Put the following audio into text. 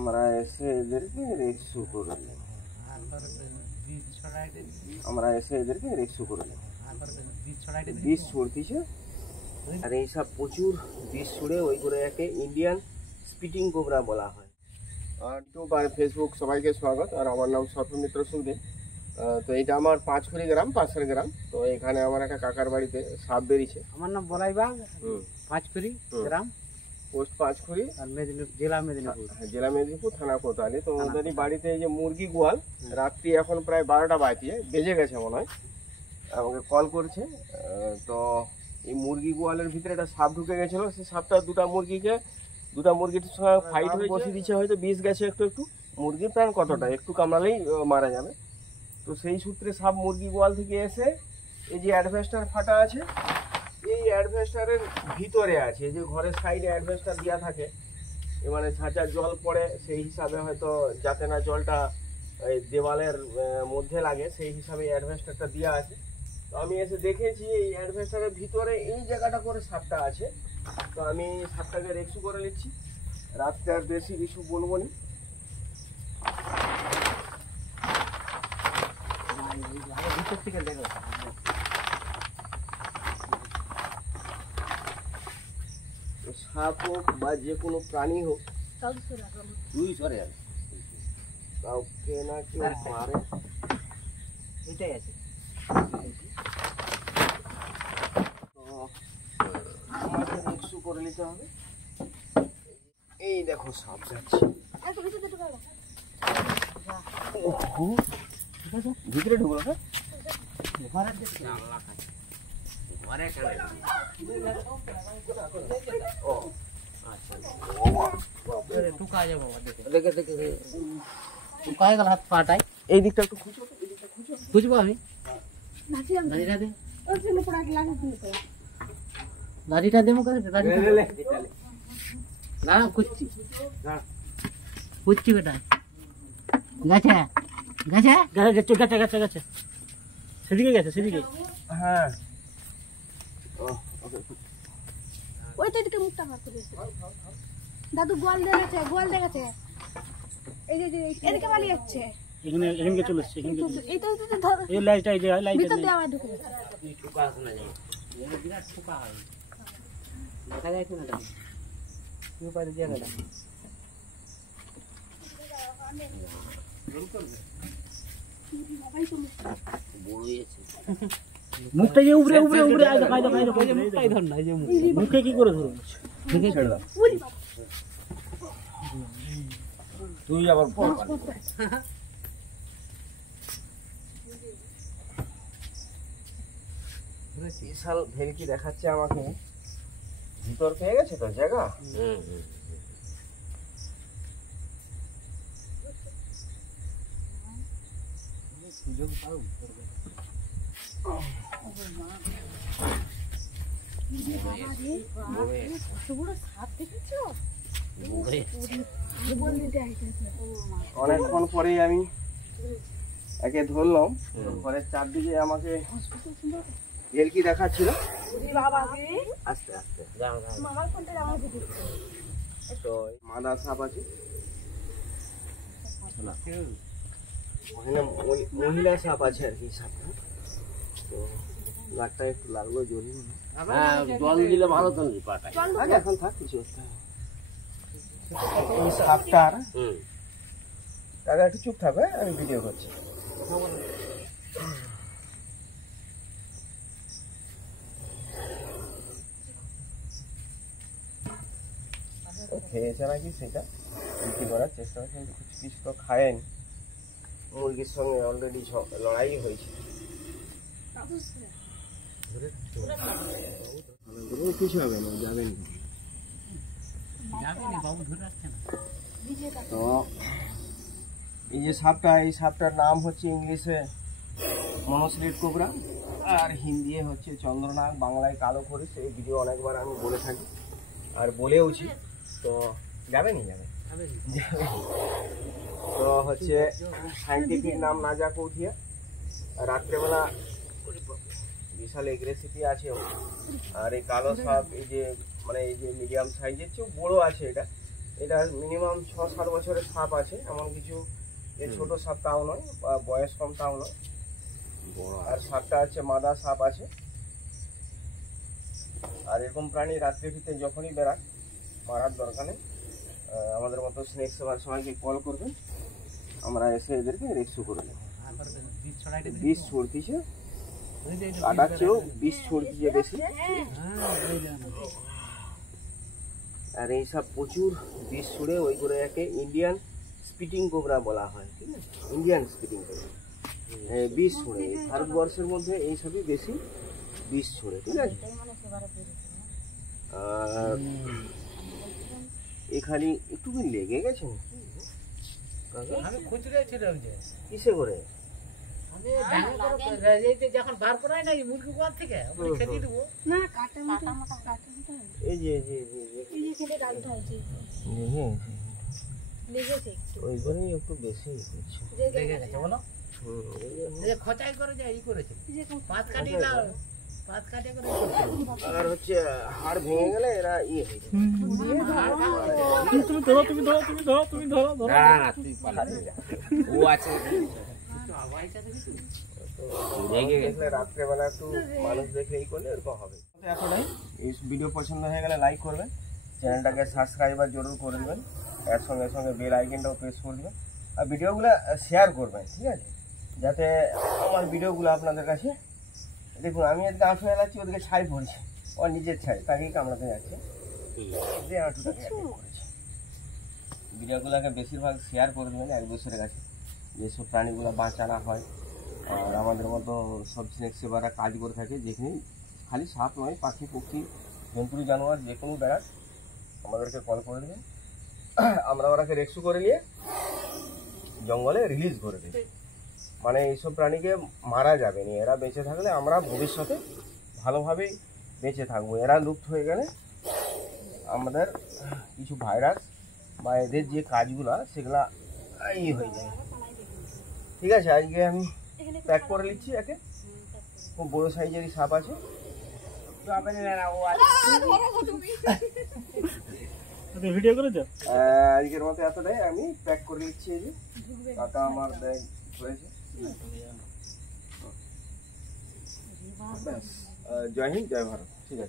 আমরা এসে এদেরকে রেস্কিউ করে নিই। বিষ ছড়তিছে আর এইসব প্রচুর বিষ ছুড়ে ওই করে একে ইন্ডিয়ান স্পিটিং কোবরা বলা হয়। ইউটিউব আর ফেসবুক সবাইকে স্বাগত। আর আমার নাম সর্পমিত্র সুদে। তো এটা আমার পাঁচখুরি গ্রাম, পাশের গ্রাম। তো এখানে আমার একটা কাকার বাড়িতে সাপ বেরিয়েছে। আমার নাম বলাইবাগ, পাঁচখুরি গ্রাম, পোস্ট পাঁচখুরি, আর জেলা মেদিনীপুর, থানা কোতোয়ালি। তো ওদেরই বাড়িতে এই যে মুরগি গোয়াল, রাত্রি এখন প্রায় 12টা বেজে গেছে মনে হয়, আমাকে কল করছে। তো এই মুরগি গোয়ালের ভিতরে একটা সাপ ঢুকে গেছিলো। সেই সাপটা দুটা মুরগির সঙ্গে ফাইট হয়ে বসে দিচ্ছে, হয়তো বিষ গেছে একটু। মুরগির প্রাণ কতটা, একটু কামড়ালেই মারা যাবে। তো সেই সূত্রে সাপ মুরগি গোয়াল থেকে এসে এই যে অ্যাডভেস্টার ফাটা আছে, এই অ্যাডভেস্টারের ভিতরে আছে। এই যে ঘরের সাইডে অ্যাডভেস্টার দেওয়া থাকে, মানে ছাঁচার জল পড়ে, সেই হিসাবে হয়তো যাতে না জলটা দেওয়ালের মধ্যে লাগে, সেই হিসাবে অ্যাডভেস্টারটা দেওয়া আছে। তো আমি এসে দেখেছি এই অ্যাডভেস্টারের ভিতরে এই জায়গাটা করে সাপটা আছে। তো আমি সাপটাকে রেস্কিউ করে নিচ্ছি। রাত্রে আর বেশি কিছু বলবো না। সাপ হোক বা যে কোনো প্রাণী হোক, কাউকে না কেউ মারে, এটাই আছে। তো আমাকে রেস্কিউ করে নিতে হবে। এই দেখো সাপ যাচ্ছে, ভিতরে ঢুকলো। হাত পাটাই এই দিকটা একটু খুঁজবো আমি। দাড়িটা দেবো না, খুঁজছি বেটা। গেছে সেদিকে গেছে, সেদিকে। হ্যাঁ, ওই তো এদিকে মুখটা মারতে দিয়েছে। দাদু গোয়াল দেখাচ্ছে। এই যে এদিকে পালিয়ে যাচ্ছে। এখানে চলে এসছে। এই তো ধর, এই লাইটটা, এই যে লাইট ভিতর দিয়ে আবার ঢুকে গেছে। এই ঠুকা শোনা যায়, বিরাট ঠুকা হয়, দেখা যায় কি না? কি পারে জায়গাটা মুখটা যে উপরে মুখটাই ধর না। এই যে মুখে কি করে ধরবো? ছেড়ে দাও। তুই আবার বিশাল ভেলকি দেখাচ্ছে আমাকে। ভিতর পেয়ে গেছে তো জায়গা। অনেকক্ষণ পরেই আমি একে ধরলাম। ঘরের চারদিকে আমাকে ভেলকি দেখাচ্ছিল। আস্তে আস্তে তো মাদা সাপ আছে, ওখানে মহিলা সাপ আছে আর কি। সাপটা তো গাছটা একটু লাগলো, জল দিলে ভালো তো এখন থাক কিছু। এই সাপটার দাদা একটু চুপ থাকবে, আমি ভিডিও করছি। খেয়েছে নাকি সেটা বিক্রি করার চেষ্টা করছে, কিন্তু কিছু তো খায়নি। মুরগির সঙ্গে অলরেডি লড়াই হয়েছে। কিছু হবে না, যাবেন। তো এই যে সাপটা, এই সাপটার নাম হচ্ছে ইংলিশে মনোসিলিড কোবরা, আর হিন্দি হচ্ছে চন্দ্রনাগ, বাংলায় কালো খরিশ। এই ভিডিও অনেকবার আমি বলে থাকি আর বলেওছি। তো যাবেনি তো হচ্ছে সাইন্টিফিক নাম নাজা কৌঠিয়া। রাত্রেবেলা বিশাল এগ্রেসিভি আছে। আর এই কালো সাপ, এই যে মানে এই যে মিডিয়াম সাইজের চেয়েও বড় আছে এটা, এটা মিনিমাম 6-7 বছরের সাপ আছে, এমন কিছু যে ছোট সাপ তাও নয়, বা বয়স কম তাও নয়। আর সাপটা আছে মাদা সাপ আছে। আর এরকম প্রাণী রাত্রে ভিতরে যখনই বেড়ায় মারার দরকার নেই, আমাদের মতো স্নেক সেভার সবাইকে কল করবেন, আমরা এসে এদেরকে রেস্কিউ করে নেব। বিষ ছড়তিছে, কাটার চেয়েও বিষ ছড়তিছে বেশি। আর এইসব প্রচুর বিষ ছুড়ে ওই করে একে ইন্ডিয়ান স্পিটিং কোবরা বলা হয়, ঠিক আছে? ইন্ডিয়ান স্পিটিং কোবরা বিষ ছুড়ে ভারতবর্ষের মধ্যে এইসবই বেশি বিষ ছুড়ে, ঠিক আছে? আর এখানে একটু কি লেগে গেছে আমি খুচরে ছিলাম যে কিসে করে? আমি এই যে যখন বার করাই না এই মুরগি গোয়াল থেকে আমরা খেতে দেবো না কাটা মোটা কাটা মোটা এই যে এই যে এই যে খেলে ডালটা হয়েছে লেগেছে একটু ওই জন্যই একটু বেশি হচ্ছে। দেখে গেছে বলো এই যে খচাই করে যে ই করেছে পাত কাটি না পাত কাটে করে আর হচ্ছে হাড় ভেঙে গেলে এরা ইয়ে হয়ে যায়। তুমি ধরো না না তুই পালাবি ও আছে দেখলে রাত্রেবেলা একটু মানুষ দেখে এই করলে এরকম হবে। এতটাই, এই ভিডিও পছন্দ হয়ে গেলে লাইক করবেন, চ্যানেলটাকে সাবস্ক্রাইবার জরুর করে দেবেন, এর সঙ্গে সঙ্গে বেল আইকনটাও প্রেস করে দেবেন, আর ভিডিওগুলো শেয়ার করবেন, ঠিক আছে? যাতে আমার ভিডিওগুলো আপনাদের কাছে, দেখুন আমি আজকে আঁঠু এলাচ্ছি, ওদিকে ছাই পড়ছে, ও নিজের ছাই তাকেই কামড়াতে যাচ্ছে, যে আঁঠুটাকে করেছে। ভিডিওগুলোকে বেশিরভাগ শেয়ার করে দেবেন এক দূসরের কাছে, যেসব প্রাণীগুলো বাঁচানো হয়। আর আমাদের মতো সব স্নেক সেভাররা কাজ করে থাকে, যেখানে খালি সাপ নয়, পাখি পক্ষী জন্তু জানোয়ার যে কোনো বেড়াক আমাদেরকে কল করে দেবেন, আমরা ওরাকে রেস্কিউ করে নিয়ে জঙ্গলে রিলিজ করে দেব। মানে এইসব প্রাণীকে মারা যাবে না, এরা বেঁচে থাকলে আমরা ভবিষ্যতে ভালোভাবেই বেঁচে থাকবো। এরা লুপ্ত হয়ে গেলে আমাদের কিছু ভাইরাস বা এদের যে কাজগুলো সেগুলা হয়ে যায়। ঠিক আছে, আজকে আমি প্যাক করে নিচ্ছি একে, খুব বড় সাইজেরই সাপ আছে। ভিডিও করেছো? আজকের মতো এতটাই, আমি প্যাক করে নিচ্ছি। এই যে কাকা আমার ব্যাগ ধরেছে। জয় হিন্দ, জয় ভারত। ঠিক আছে।